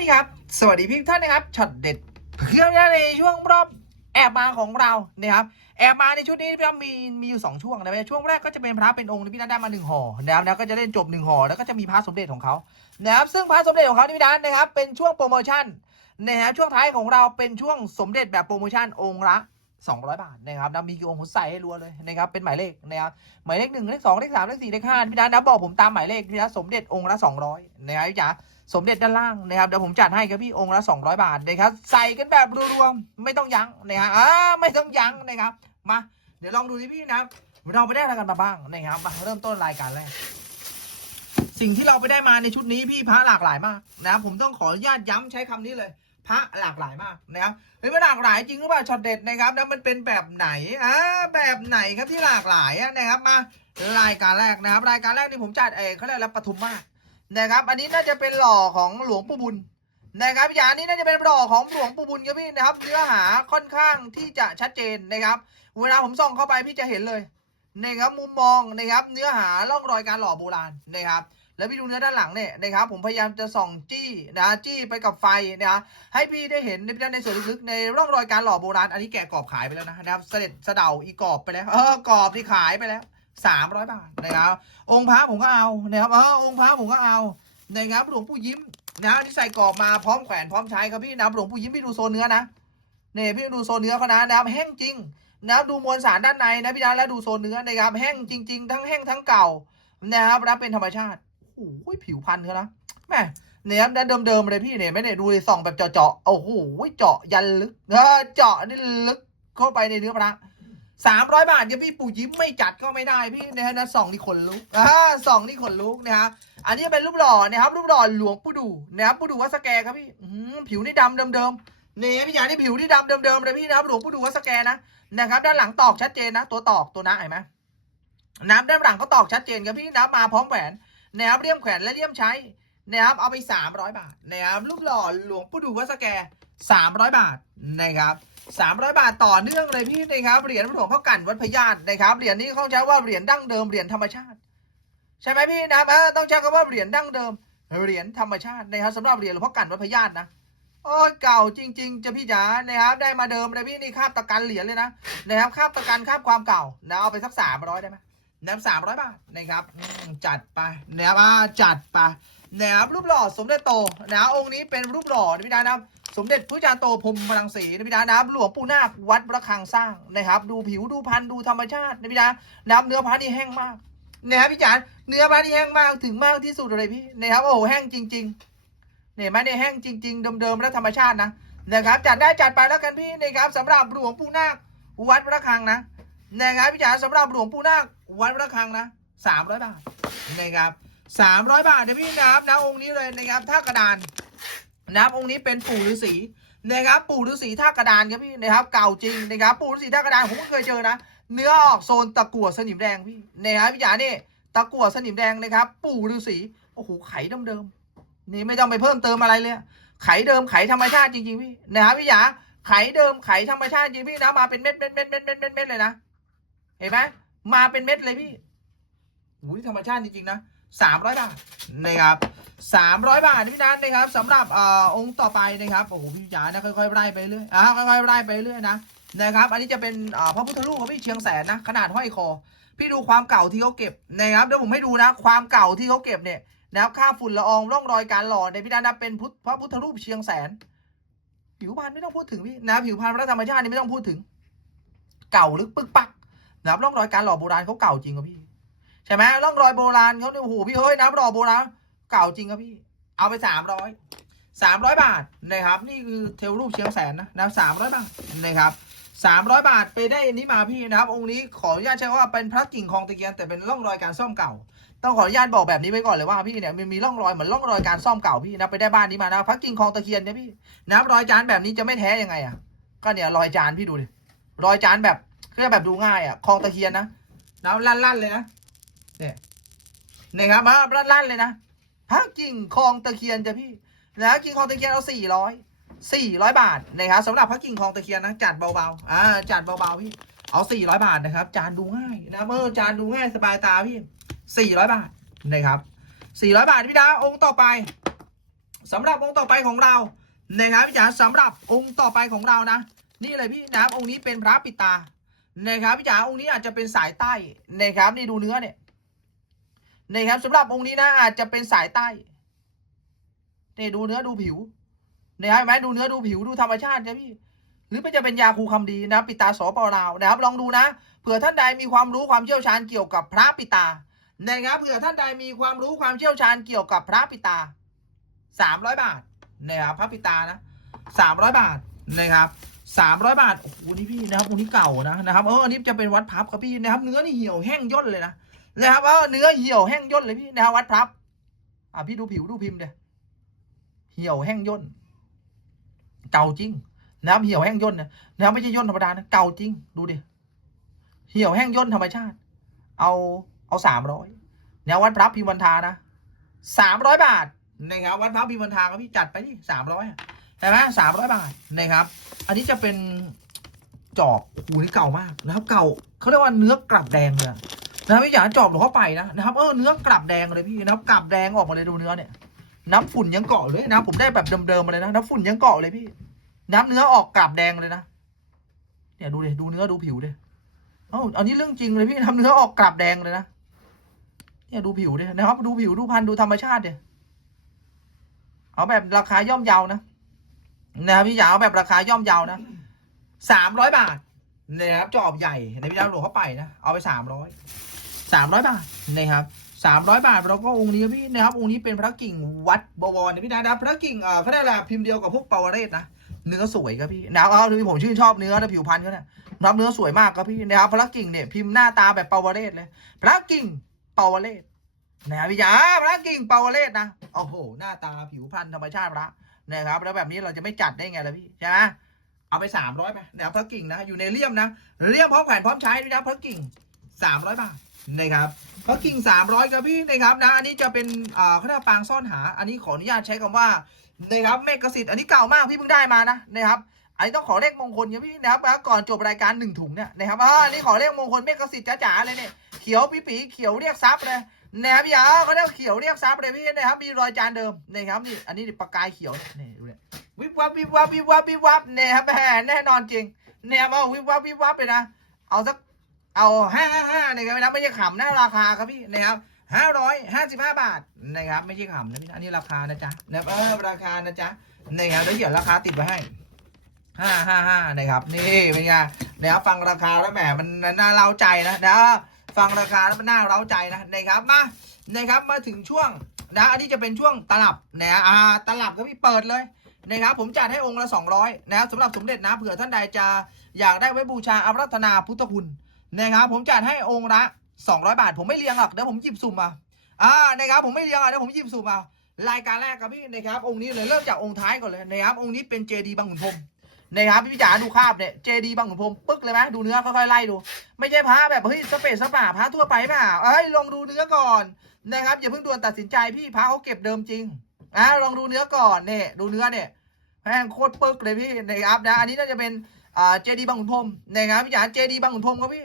ดีครับ สวัสดีพี่ท่านนะครับช็อตเด็ดเพื่อนในช่วงรอบแอบมาของเรานะครับแอบมาในชุดนี้พี่ครับมีมีอยู่สองช่วงนะช่วงแรกก็จะเป็นพระเป็นองค์ที่พี่นัทได้มาหนึ่งห่อนะครับแล้วก็จะเล่นจบหนึ่งห่อแล้วก็จะมีพระสมเด็จของเขานะครับซึ่งพระสมเด็จของเขาที่พี่นัทนะครับเป็นช่วงโปรโมชั่นนะฮะช่วงท้ายของเราเป็นช่วงสมเด็จแบบโปรโมชั่นองค์ละ 200 บาทนะครับแล้วมีกี่องค์ผมใส่ให้รัวเลยนะครับเป็นหมายเลขนะครับหมายเลขหนึ่งเลขสองเลขสามเลขสี่เลขห้าพี่นัทนะบอกผมตามหมายเลขพี่นัทสมเด็จองค์ละ 200นะครับพี่จ๋าสมเด็จด้านล่างนะครับเดี๋ยวผมจัดให้ครับพี่องค์ละ 200 บาทนะครับใส่กันแบบรวมๆไม่ต้องยั้งนะครับอ่าไม่ต้องยั้งนะครับมาเดี๋ยวลองดูดิพี่นะเราไปได้อะไรกันมาบ้างนะครับมาเริ่มต้นรายการแรกสิ่งที่เราไปได้มาในชุดนี้พี่พระหลากหลายมากนะครับผมต้องขออนุญาตย้ำใช้คำนี้เลย พระหลากหลายมากนะครับเฮ้ยมันหลากหลายจริงหรือเปล่าช็อตเด็ดนะครับแล้วมันเป็นแบบไหนอ่าแบบไหนครับที่หลากหลายนะครับมารายการแรกนะครับ รายการแรกนี่ผมจัดเองเขาเรียกอะไรปฐุมมาศนะครับ อันนี้น่าจะเป็นหล่อของหลวงปู่บุญนะครับอย่างนี้น่าจะเป็นหล่อของหลวงปู่บุญครับพี่นะครับ เนื้อหาค่อนข้างที่จะชัดเจนนะครับ เวลาผมส่องเข้าไปพี่จะเห็นเลยนะครับมุมมองนะครับเนื้อหาร่องรอยการหล่อโบราณนะครับ แล้วพี่ดูเนื้อด้านหลังเนี่ยนะครับผมพยายามจะส่องจี้นะจี้ไปกับไฟนะให้พี่ได้เห็นในในส่วนลึกในร่องรอยการหล่อโบราณอันนี้แกะกรอบขายไปแล้วนะนะครับเสด็จเสดาอีกรอบไปแล้วเออกรอบที่ขายไปแล้วสามร้อยบาทนะครับองค์พระผมก็เอานะครับเออองค์พระผมก็เอานะครับหลวงปู่ยิ้มนะที่ใส่กรอบมาพร้อมแขวนพร้อมใช้ครับพี่นะหลวงปู่ยิ้มพี่ดูโซนเนื้อนะเนี่ยพี่ดูโซนเนื้อเขานะนะครับแห้งจริงนะดูมวลสารด้านในนะพี่นะแล้วดูโซนเนื้อนะครับแห้งจริง ๆ ทั้งแห้งทั้งเก่านะครับรับเป็นธรรมชาติ หผิวพันธุ์เขานะแม่เนี่ยครับเดิมๆเลยพี่เนี่ยไม่ได้ดูเลยส่องแบบเจาะๆโอ้โหเจาะยันลึกเออเจาะนี่ลึกเข้าไปในเนื้อพระสามร้อยบาทยังพี่ปู่ยิ้มไม่จัดก็ไม่ได้พี่นะฮะนะสองนี่ขนลุกอ่าสองนี่ขนลุกนะฮะอันนี้เป็นรูปหล่อนะครับรูปหล่อหลวงปู่ดูนะครับปู่ดูวัดสแกครับพี่ผิวนี่ดำเดิมๆเนี่ยพี่ยานี่ผิวนี่ดำเดิมๆเลยพี่นะครับหลวงปู่ดูวัดสแกนะนะครับด้านหลังตอกชัดเจนนะ ตัวตอกตัวนะเห็นไหมน้ำด้านหลังเขาตอกชัดเจนครับพี่นะมาพร้อมแหวน นะครับเลี่ยมแขวนและเลี่ยมใช้นะครับเอาไปสามร้อยบาทนะครับรูปหล่อหลวงปู่ดูวัดสแกสามร้อยบาทนะครับสามร้อยบาทต่อเนื่องเลยพี่นะครับเหรียญหลวงพ่อกันวัดพญาตนะครับเหรียญนี้เขาใช้ว่าเหรียญดั้งเดิมเหรียญธรรมชาติ ใช่ไหมพี่นะครับต้องใช้คำว่าเหรียญดั้งเดิมเหรียญธรรมชาตินะครับสำหรับเหรียญหลวงพ่อกันวัดพญาตนะโอ้ยเก่าจริง ๆ จะพี่จ๋านะครับได้มาเดิมเลยพี่นี่คาบตะกันเหรียญเลยนะนะครับคาบตะกันคาบความเก่านะเอาไปสักสามร้อยได้ไหม นะครับสามร้อยบาทนะครับจัดไปนะครับอ่าจัดไปนะครับรูปหล่อสมเด็จโตนะครับองค์นี้เป็นรูปหล่อนะพี่ดานะครับ สมเด็จพระจารย์โตพรมพลังศรีนะพี่ดานะครับหลวงปู่นาควัดระฆังสร้างนะครับ ดูผิวดูพันธุ์ดูธรรมชาตินะพี่ดานะครับเนื้อพระนี่แห้งมากนะครับพี่จ๋าเนื้อพระนี่แห้งมากถึงมากที่สุดเลยพี่นะครับโอ้โหแห้งจริง ๆ เนี่ยไม่ได้แห้งจริง ๆ เดิมๆและธรรมชาตินะนะครับจัดได้จัดไปแล้วกันพี่นะครับสำหรับหลวงปู่นาควัดพระฆังนะ นะครับพี่จ๋าสำหรับหลวงปู่นาควัดระฆังนะสามร้อยบาทนะครับสามร้อยบาทนะพี่นะครับนะองค์นี้เลยนะครับท่ากระดานนะครับองค์นี้เป็นปู่ฤาษีนะครับปู่ฤาษีท่ากระดานครับพี่นะครับเก่าจริงนะครับปู่ฤาษีท่ากระดานผมก็เคยเจอนะ เนื้อออกโซนตะกั่วสนิมแดงพี่นะครับพี่จ๋านี่ตะกั่วสนิมแดงนะครับ ปู่ฤาษีโอ้โหไข่เดิมๆนี่ไม่ต้องไปเพิ่มเติมอะไรเลยไข่เดิมไข่ธรรมชาติจริงๆพี่นะครับพี่จ๋าไข่เดิมไข่ธรรมชาติจริงพี่นะมาเป็นเม็ดเม็ดเม็ดเม็ดเม็ดเม็ดเลยนะ เห็นไหมมาเป็นเม็ดเลยพี่อุ้ยธรรมชาติจริงๆนะสามร้อยบาทนะครับสามร้อยบาทพี่นัทนะครับสำหรับอองค์ต่อไปนะครับโอ้โหพี่จ๋านะค่อยๆไล่ไปเรื่อยอ่าค่อยๆไล่ไปเรื่อยนะนะครับ อันนี้จะเป็นพระพุทธรูปของพี่เชียงแสนนะขนาดห้อยคอ พี่ดูความเก่าที่เขาเก็บนะครับเดี๋ยวผมให้ดูนะ ความเก่าที่เขาเก็บเนี่ยนะครับค่าฝุ่นละอองร่องรอยการหล่อในพี่นัทนะเป็นพุทธพระพุทธรูปเชียงแสน ผิวพรรณไม่ต้องพูดถึงพี่นะผิวพรรณพระธรรมชาตินี่ไม่ต้องพูดถึง เก่าลึกปึกปัก นะครับร่องรอยการหล่อโบราณเขาเก่าจริงครับพี่ใช่ไหมร่องรอยโบราณเขาเนี่ยโอ้โหพี่เฮ้ยน้ำหล่อโบราณเก่าจริงครับพี่ เอาไปสามร้อยสามร้อยบาทนะครับ นี่คือเทวรูปเชียงแสนนะนะสามร้อยบาทนะครับสามร้อยบาทไปได้อันนี้มาพี่นะครับ องค์นี้ขออนุญาตใช้ว่าเป็นพระกิ่งคลองตะเกียนแต่เป็นร่องรอยการซ่อมเก่า ต้องขออนุญาตบอกแบบนี้ไว้ก่อนเลยว่าพี่เนี่ยมันมีร่องรอยเหมือนร่องรอยการซ่อมเก่าพี่นะไปได้บ้านนี้มานะพระกิ่งคลองตะเคียนเนี่ยพี่นะครับรอยจานแบบนี้จะไม่แท้ยังไงอะก็เนี่ยรอยจานพี่ดูดิรอยจานแบบ คือแบบดูง่ายอะคลองตะเคียนนะแล้วลั่นๆเลยนะเนี่ยนะครับมาลั่นๆเลยนะพระกิ่งคลองตะเคียนจ้ะพี่นะกิ่งคลองตะเคียนเอาสี่ร้อยสี่ร้อยบาทนะครับสำหรับพระกิ่งคลองตะเคียนนะจัดเบาๆอ่าจัดเบาๆพี่เอาสี่ร้อยบาทนะครับ จานดูง่ายนะเมื่อจานดูง่ายสบายตาพี่สี่ร้อยบาทนะครับสี่ร้อยบาทพี่ดาองค์ต่อไปสำหรับองค์ต่อไปของเรานะครับพี่จ๋าสำหรับองค์ต่อไปของเรานะ นี่เลยพี่นะองค์นี้เป็นพระปิตา นะครับพี่จ๋าองค์นี้อาจจะเป็นสายใต้นะครับนี่ดูเนื้อเนี่ยนะครับสำหรับองค์นี้นะอาจจะเป็นสายใต้นี่ดูเนื้อดูผิวนะครับเห็นไหมดูเนื้อดูผิวดูธรรมชาตินะพี่หรือมันจะเป็นยาคูคำดีนะปิตาสอปลาวนะครับลองดูนะเผื่อท่านใดมีความรู้ความเชี่ยวชาญเกี่ยวกับพระปิตานะครับเผื่อท่านใดมีความรู้ความเชี่ยวชาญเกี่ยวกับพระปิตาสามร้อยบาทนะครับพระปิตานะสามร้อยบาทนะครับ สามร้อยบาท โอ้โห นี่พี่นะครับองค์นี้เก่านะนะครับ เออ อันนี้จะเป็นวัดพับครับพี่นะครับ เนื้อนี่เหี่ยวแห้งย่นเลยนะนะครับ เออ เนื้อเหี่ยวแห้งย่นเลยพี่นะครับวัดพับ อะพี่ดูผิวดูพิมพ์เดียเหี่ยวแห้งย่น เก่าจริงน้ำเหี่ยวแห้งย่นนะน้ำไม่ใช่ย่นธรรมดานะ เก่าจริง ดูดิ เหี่ยวแห้งย่นธรรมชาติ เอาเอาสามร้อยแนววัดพระพิมพ์วันทานะสามร้อยบาทนะครับวัดพระพิมพ์วันทาก็พี่จัดไปที่สามร้อย ใช่ไหมสามร้อยบาทนะครับ อันนี้จะเป็นจอบโอ้โหนี่เก่ามากนะครับ เก่าเขาเรียกว่าเนื้อกลับแดงเลยนะครับพี่จ๋าจอบหลวงพ่อไปนะนะครับเออเนื้อกลับแดงเลยพี่นะครับกลับแดงออกมาเลยดูเนื้อเนี่ยน้ำฝุ่นยังเกาะเลยนะ ผมได้แบบเดิมๆมาเลยนะน้ำฝุ่นยังเกาะเลยพี่ น้ำเนื้อออกกราบแดงเลยนะเนี่ยดูดิดูเนื้อดูผิวดิเอ้าอันนี้เรื่องจริงเลยพี่ทำเนื้อออกกราบแดงเลยนะเนี่ยดูผิวดินะครับดูผิวดูพันธุ์ดูธรรมชาติดิเอาแบบราคาย่อมเยานะ นะครับพี่ยาเอาแบบราคาย่อมเยานะสามร้อยบาทนะครับจอบใหญ่ในพี่ดาวหลวงเขาไปนะเอาไปสามร้อยสามร้อยบาทนะครับสามร้อยบาทแล้วก็องค์นี้พี่นะครับองค์นี้เป็นพระกิ่งวัดบวรนะพี่นะพระกิ่งเอ่อเขาเรียกอะไรพิมพ์เดียวกับพวกปาวเรศนะเนื้อสวยครับพี่นะครับเอาดูผมชื่นชอบเนื้อนะผิวพรรณเขาเนี่ยรับเนื้อสวยมากครับพี่นะครับพระกิ่งเนี่ยพิมพ์หน้าตาแบบปาวเรศเลย พระกิ่งปาวเรศนะครับพี่จ๋าพระกิ่งปาวเรศนะโอ้โหหน้าตาผิวพรรณธรรมชาติพระ นะครับ แล้วแบบนี้เราจะไม่จัดได้ไงล่ะพี่ใช่ไหมเอาไปสามร้อยไปนะครับพระกิ่งนะอยู่ในเลี่ยมนะเลี่ยมพร้อมแขวนพร้อมใช้ด้วยนะพระกิ่งสามร้อยบาทนะครับพระกิ่งสามร้อยครับพี่นะครับนะอันนี้จะเป็นอ่าเขาเรียกว่าปางซ่อนหา อันนี้ขออนุญาตใช้คำว่านะครับเมกสิทธิ์อันนี้เก่ามากพี่เพิ่งได้มานะนะครับอันนี้ต้องขอเลขมงคลครับพี่นะครับแล้วก่อนจบรายการหนึ่งถุงเนี่ยนะครับอ่าอันนี้ขอเลขมงคลเมกสิทธิ์จ๋าๆเลยเนี่ยเขียวปีปีเขียวเรียกซับเลย นะครับพี่อ๋าเขาเรียกเขียวเรียกซับเลยพี่นะครับมีรอยจานเดิมนะครับนี่อันนี้ประกายเขียวนี่ดูเนี่ยวิบวับวิบวับวิบวับวิบวับเนี่ยครับแหมแน่นอนจริงเนี่ยเอาวิบวับวิบวับเลยนะเอาสักเอาห้าห้าห้านะครับนะไม่ใช่ขำนะราคาครับพี่นะครับห้าร้อยห้าสิบห้าบาทนะครับไม่ใช่ขำนะพี่อันนี้ราคานะจ๊ะนะครับเออราคานะจ๊ะนะครับแล้วเขียนราคาติดไว้ให้ห้าห้าห้านะครับนี่เป็นไงนะครับฟังราคาแล้วแหมมันน่าเล้าใจนะนะ ฟังราคาแล้วมันน่าเล้าใจนะนะครับมานะครับมาถึงช่วงนะอันนี้จะเป็นช่วงตลับนะอ่าตลับก็พี่เปิดเลยนะครับผมจัดให้องค์ละ 200นะครับสำหรับสมเด็จนะเผื่อท่านใดจะอยากได้ไว้บูชาอารัธนาพุทธคุณนะครับผมจัดให้องค์ละ 200 บาท ผมไม่เรียงหรอกเดี๋ยวผมหยิบสุ่มมาอ่านะครับผมไม่เรียงอะเดี๋ยวผมหยิบสุ่มมารายการแรกครับพี่นะครับองค์นี้เลยเริ่มจากองค์ท้ายก่อนเลยนะครับองค์นี้เป็นเจดีบางขุนพรม นะครับพี่จ๋าดูคาบเนี่ยเจดีบางขุนพรมปึ๊กเลยไหมดูเนื้อค่อยๆไล่ดู ไม่ใช่พระแบบเฮ้ยสเปซสป่าพระทั่วไปเปล่าเอ้ยลองดูเนื้อก่อนนะครับอย่าเพิ่งด่วนตัดสินใจพี่พระเขาเก็บเดิมจริงอ่าลองดูเนื้อก่อนเนี่ยดูเนื้อเนี่ยแม่งโคตรปึ๊กเลยพี่นะครับนะอันนี้น่าจะเป็นอ่าเจดีบางขุนพรมนะครับพี่จ๋าเจดีบางขุนพรมครับพี่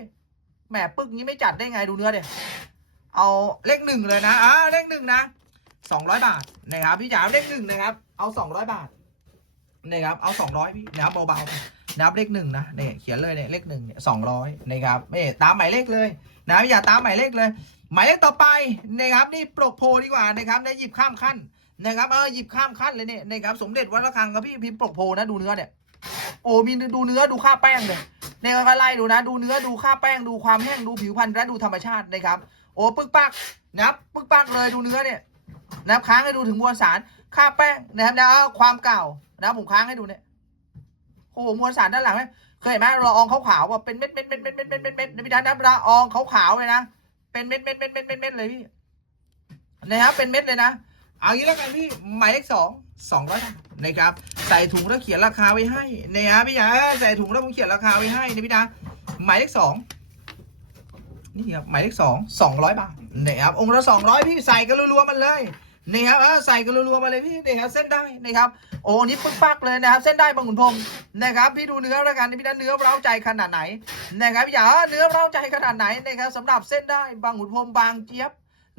แหมปึ๊กนี้ไม่จัดได้ไงดูเนื้อเดี๋ยเอาเลขหนึ่งเลยนะอ่าเลขหนึ่งนะสองร้อยบาทนะครับพี่จ๋าเลขหนึ่งนะครับเอาสองร้อยบาท นะครับเอาสองร้อยพี่นะครับเบาๆนะครับเลขหนึ่งนะเนี่ยเขียนเลยเนี่ยเลขหนึ่งเนี่ยสองร้อยนะครับเอ๊ตามหมายเลขเลยนะพี่าตามหมายเลขเลย หมายเลขต่อไปนะครับนี่ปลกโพดีกว่านะครับได้หยิบข้ามขั้นนะครับเออหยิบข้ามขั้นเลยเนี่ยนะครับสมเด็จวัดระฆังครับพี่พิมพ์ปลกโพนะดูเนื้อเนี่ยโอ้มีดูเนื้อดูค่าแป้งเลยเนี่ยค่อยๆไล่ดูนะ ดูเนื้อดูค่าแป้งดูความแห้งดูผิวพรรณและดูธรรมชาตินะครับ โอ้ปึ๊กปักนะครับปึ๊กปักเลยดูเนื้อเนี่ยนะครับค้างให้ดูถึงมวลสารค่าแป้งนะครับแล้วความเก่า นะผมค้างให้ดูเนี่ยโอ้โหมวลสารด้านหลังไหมเคยเห็นไหมละอองขาวๆว่าเป็นเม็ดเม็ดเม็ดเม็ดเม็ดเม็ดเม็ดเม็ดในพิธานน้ำละอองขาวๆเลยนะเป็นเม็ดเม็ดเม็ดเม็ดเม็ดเม็ดเลยพี่นะครับเป็นเม็ดเลยนะเอางี้แล้วกันพี่หมายเลขสองสองร้อยนะครับ ใส่ถุงแล้วเขียนราคาไว้ให้นะครับพี่ยาใส่ถุงแล้วผมเขียนราคาไว้ให้นะพี่นะหมายเลขสองนี่ครับหมายเลขสองสองร้อยบาทนะครับองค์ละสองร้อยพี่ใส่กันรัวๆมันเลย นี่ครับเออใส่กันรัวๆมาเลยพี่นี่ครับเส้นได้นะครับโอ้นี่ปึ๊กปักเลยนะครับ เส้นได้บางขุนพรมนะครับ พี่ดูเนื้อแล้วกันพี่นะเนื้อเร้าใจขนาดไหนนะครับพี่ยาเนื้อเร้าใจขนาดไหนนะครับสำหรับเส้นได้บางขุนพรมบางเจี๊ยบ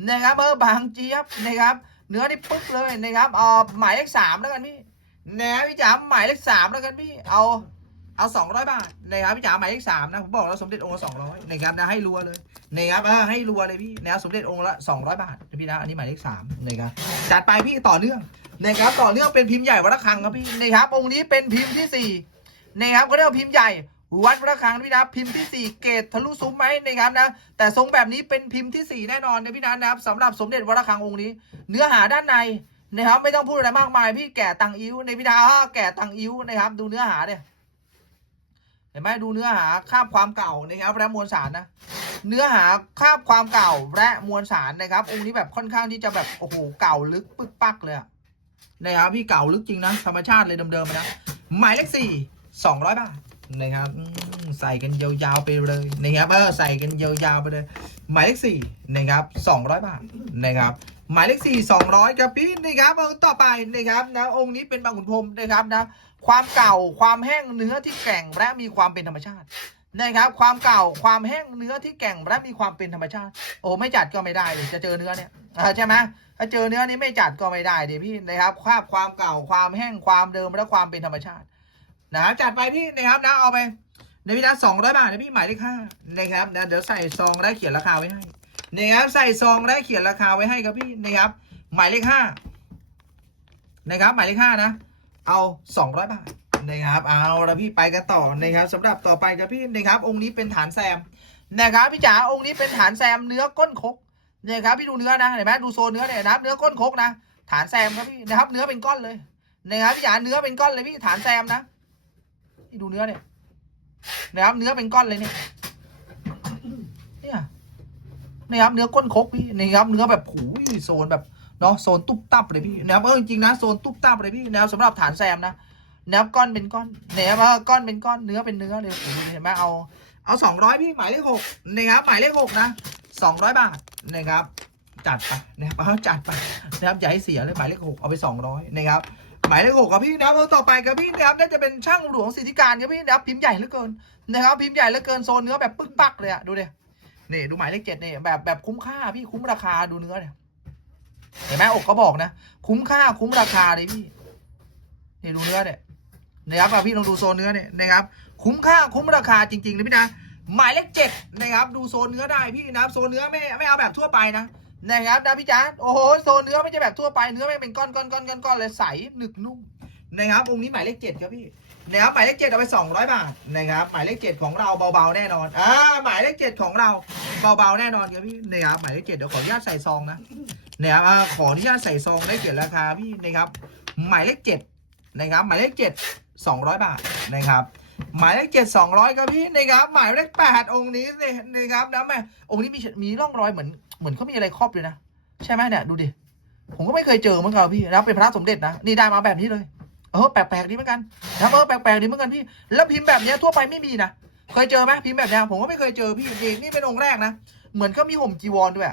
นะครับเออบางเจี๊ยบนะครับ เนื้อนี่ปึ๊กเลยนะครับเอาหมายเลขสามแล้วกันพี่นะพี่จ๋าหมายเลขสามแล้วกันพี่เอา เอาสองร้อยบาทนะครับพี่จ๋าหมายเลขสามนะผมบอกแล้วสมเด็จองค์ละสองร้อยนะครับนะให้รัวเลยนะครับเออให้รัวเลยพี่นะสมเด็จองค์ละสองร้อยบาทนะพี่นะอันนี้หมายเลขสามนะครับจัดไปพี่ต่อเนื่องนะครับต่อเนื่องเป็นพิมพ์ใหญ่วัดระฆังครับพี่นะครับองค์นี้เป็นพิมพ์ที่สี่นะครับก็เรียกว่าพิมพ์ใหญ่วัดระฆังนพี่นะพิมพ์ที่สี่เกตทะลุซุ้มไหมนะครับนะแต่ทรงแบบนี้เป็นพิมพ์ที่สี่แน่นอนนะพี่นัทนะครับสำหรับสมเด็จวัดระฆังองค์นี้ เนื้อหาด้านในนะครับไม่ต้องพูดอะไรมากมายพี่แก่ตังอิ้วในพี่ดาแก่ตังอิ้วนะครับดูเนื้อหาเนี่ย ห็นไหมดูเนื้อหาคาบความเก่านะครับและมวลสารนะ เนื้อหาคาบความเก่าและมวลสารนะครับ องค์นี้แบบค่อนข้างที่จะแบบโอ้โหเก่าลึกปึกปักเลยอะนะครับพี่เก่าลึกจริงนะธรรมชาติเลยเดิมๆนะหมายเลขสี่สองร้อยบาทนะครับใส่กันยาวๆไปเลยนะครับเออใส่กันยาวๆไปเลย หมายเลขสี่นะครับสองร้อยบาทนะครับหมายเลขสี่สองร้อยครับพี่นะครับเอาต่อไปนะครับนะองค์นี้เป็นบางขุนพรมนะครับนะ ความเก่าความแห้งเนื้อที่แกร่งและมีความเป็นธรรมชาตินะครับความเก่าความแห้งเนื้อที่แกร่งและมีความเป็นธรรมชาติ โอ้ไม่จัดก็ไม่ได้เลยจะเจอเนื้อเนี่ยใช่ไหมถ้าเจอเนื้อนี้ไม่จัดก็ไม่ได้เดิพี่นะครับภาพความเก่าความแห้งความเดิมและความเป็นธรรมชาตินะจัดไปพี่นะครับนะเอาไปในพี่นะสองร้อยบาทนะพี่หมายเลขห้านะครับนะเดี๋ยวใส่ซองได้เขียนราคาไว้ให้นะครับใส่ซองได้เขียนราคาไว้ให้ครับพี่นะครับหมายเลขห้านะครับหมายเลขห้านะ เอาสองร้อยบาทนะครับ เอาละพี่ไปกันต่อนะครับสำหรับต่อไปครับพี่นะครับ องค์นี้เป็นฐานแซมนะครับพี่จ๋าองค์นี้เป็นฐานแซมเนื้อก้นคกนะครับพี่ดูเนื้อนะเห็นไหมดูโซนเนื้อเนี่ยนะครับเนื้อก้นคกนะฐานแซมครับพี่นะครับเนื้อเป็นก้อนเลยนะครับพี่จ๋าเนื้อเป็นก้อนเลยพี่ฐานแซมนะพี่ดูเนื้อเนี่ยนะครับเนื้อเป็นก้อนเลยเนี่ยเนี่ยนะครับเนื้อก้นคกพี่นะครับเนื้อแบบผูยโซนแบบ เนาะโซนตุ๊บตับเลยพี่นะครับเออจริงนะโซนตุ๊บตับเลยพี่นะครับสำหรับฐานแซมนะนะครับก้อนเป็นก้อนนะครับว่าก้อนเป็นก้อนเนื้อเป็นเนื้อเลยเห็นไหมเอาเอาสองร้อยพี่หมายเลขหกนะครับหมายเลขหกนะสองร้อยบาทนะครับจัดไปนะครับเอาจัดไปนะครับอย่าให้เสียเลยหมายเลขหกเอาไปสองร้อยนะครับหมายเลขหกครับพี่นะครับเอต่อไปครับพี่นะครับน่าจะเป็นช่างหลวงสิทธิการครับพี่นะครับพิมพ์ใหญ่เหลือเกินนะครับพิมพ์ใหญ่เหลือเกินโซนเนื้อแบบปึ้งปักเลยอะดูดินี่ดูหมายเลขเจ็ดนี่แบบแบบคุ้มค่าพี่คุ้มราคาดูเนื้อเนี่ย เห็นไหมอกก็บอกนะ คุ้มค่าคุ้มราคาเลยพี่เนี่ยดูเนื้อเนี่ยนะครับพี่ลองดูโซนเนื้อเนี่ยนะครับ คุ้มค่าคุ้มราคาจริงๆนะพี่นะหมายเลขเจ็ดนะครับดูโซนเนื้อได้พี่นะครับโซนเนื้อไม่ไม่เอาแบบทั่วไปนะนะครับนะพี่จ๋าโอ้โหโซนเนื้อไม่ใช่แบบทั่วไปเนื้อไม่เป็นก้อนก้อนก้อนก้อนก้อนเลยใสหนึบนุ่มนะครับองค์นี้หมายเลขเจ็ดครับพี่นะครับหมายเลขเจ็ดเอาไปสองร้อยบาทนะครับหมายเลขเจ็ดของเราเบาๆแน่นอนอ่าหมายเลขเจ็ดของเราเบาๆแน่นอนครับพี่นะครับหมายเลขเจ็ดเดี๋ยวขออนุญาตใส่ซองนะ นะครับอขออนุญาตใส่ซองได้เขียนราคาพี่นะครับ หมายเลขเจ็ดนะครับ หมายเลขเจ็ดสองร้อยบาทนะครับ หมายเลขเจ็ดสองร้อยครับพี่นะครับ หมายเลขแปดองค์นี้เลยนะครับนะแม่องค์นี้มีมีร่องรอยเหมือนเหมือนเขามีอะไรครอบเลยนะ ใช่ไหมเนี่ยดูดิผมก็ไม่เคยเจอเหมือนกันพี่นะเป็นพระสมเด็จนะนี่ได้มาแบบนี้เลยเออแปลกๆดีเหมือนกันนะเออแปลกๆดีเหมือนกันพี่ แล้วพิมพ์แบบนี้ทั่วไปไม่มีนะเคยเจอไหมพิมพ์แบบนี้ผมก็ไม่เคยเจอพี่นี่นี่เป็นองค์แรกนะเหมือนก็มีห่มจีวรด้วย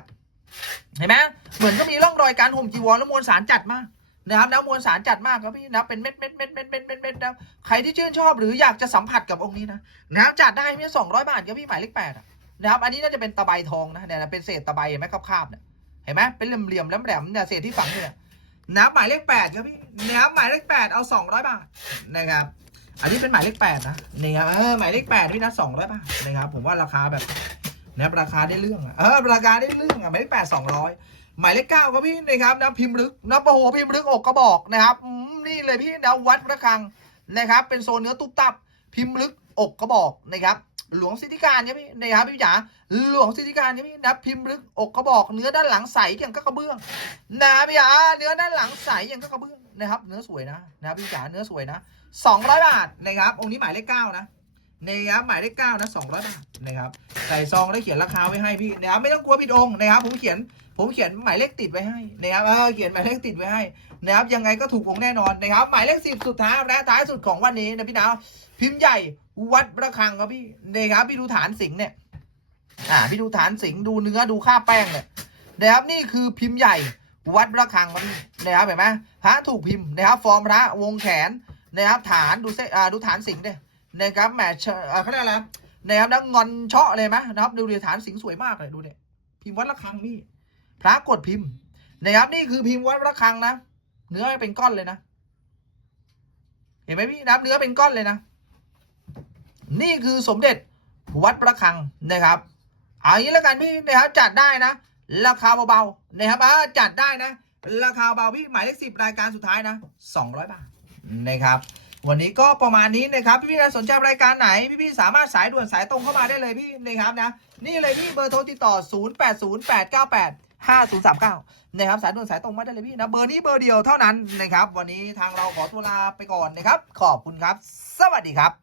เห็นไหมเหมือนก็มีร่องรอยการห่มจีวรแล้วมวลสารจัดมากนะครับแล้วมวลสารจัดมากครับพี่นะเป็นเม็ดเม็ดเม็ดเม็ดเม็ดเม็ดเม็ดนะใครที่ชื่นชอบหรืออยากจะสัมผัสกับองค์นี้นะนะครับจัดได้พี่สองร้อยบาทครับพี่หมายเลขแปดอะนะครับอันนี้น่าจะเป็นตะไบทองนะเนี่ยเป็นเศษตะไบเห็นไหมคาบๆเนี่ยเห็นไหมเป็นเหลี่ยมๆแหลมๆเนี่ยเศษที่ฝังเนี่ยนะครับหมายเลขแปดครับพี่นะครับหมายเลขแปดเอาสองร้อยบาทนะครับอันนี้เป็นหมายเลขแปดนะนี่ครับเออหมายเลขแปดพี่นะสองร้อยบาทนะครับผมว่าราคาแบบ นะราคาได้เรื่องอะเออราคาได้เรื่องอะหมายเลขแปดสองร้อยหมายเลขเก้าครับพี่นะครับนะพิมพ์ลึกนะโอ้โหพิมพ์ลึกอกกระบอกนะครับนี่เลยพี่นะวัดระฆังนะครับ เป็นโซนเนื้อตุ๊บตับ พิมพ์ลึกอกกระบอกนะครับ หลวงสิทธิการครับพี่นะครับพี่จ๋าหลวงสิทธิการครับพี่นะพิมพ์ลึกอกกระบอก เนื้อด้านหลังใสอย่างก็กระเบื้องนะพี่จ๋าเนื้อด้านหลังใสอย่างก็กระเบื้องนะครับ เนื้อสวยนะนะพี่จ๋าเนื้อสวยนะสองร้อยบาทนะครับองค์นี้หมายเลขเก้านะ นะครับหมายเลขเก้านะสองร้อยบาทนะครับใส่ซองได้เขียนราคาไว้ให้พี่นะครับไม่ต้องกลัวผิดองค์นะครับ ผมเขียนผมเขียนหมายเลขติดไว้ให้นะครับเออเขียนหมายเลขติดไว้ให้นะครับยังไงก็ถูกองค์แน่นอนนะครับ หมายเลขสิบสุดท้ายและท้ายสุดของวันนี้นะพี่ดาวพิมพ์ใหญ่วัดระฆังครับพี่นี่ครับพี่ดูฐานสิงห์เนี่ยอ่าพี่ดูฐานสิงห์ดูเนื้อดูค่าแป้งเนี่ยนะครับนี่คือพิมพ์ใหญ่วัดระฆังครับพี่นะครับเห็นไหมพระถูกพิมพ์นะครับ ฟอร์มพระวงแขนนะครับฐานดูเซอ่าดูฐานสิงห์เนี่ย นะครับแหม่เขาเรียกอะไรนะนครับแล้วงอนเชาะเลยไหมนะครับดูดิฐานสิงสวยมากเลยดูเนี่ยพิมพ์วัดระฆังพี่พระกดพิมพ์นะครับนี่คือพิมพ์วัดระฆังนะเนื้อเป็นก้อนเลยนะ เห็นไหมพี่นะครับเนื้อเป็นก้อนเลยนะ นี่คือสมเด็จวัดระฆังนะครับเอางี้แล้วกันพี่นะครับจัดได้นะ ราคาเบาๆนะครับอ่าจัดได้นะ ราคาเบาพี่หมายเลขสิบรายการสุดท้ายนะ200บาทนะครับ วันนี้ก็ประมาณนี้นะครับ พี่ๆนะสนใจรายการไหน พี่ๆสามารถสายด่วนสายตรงเข้ามาได้เลยพี่นะครับนะ นี่เลยพี่เบอร์โทรติดต่อ 0808985039นะครับสายด่วนสายตรงมาได้เลยพี่นะเบอร์นี้เบอร์เดียวเท่านั้นนะครับ วันนี้ทางเราขอตัวลาไปก่อนนะครับ ขอบคุณครับ สวัสดีครับ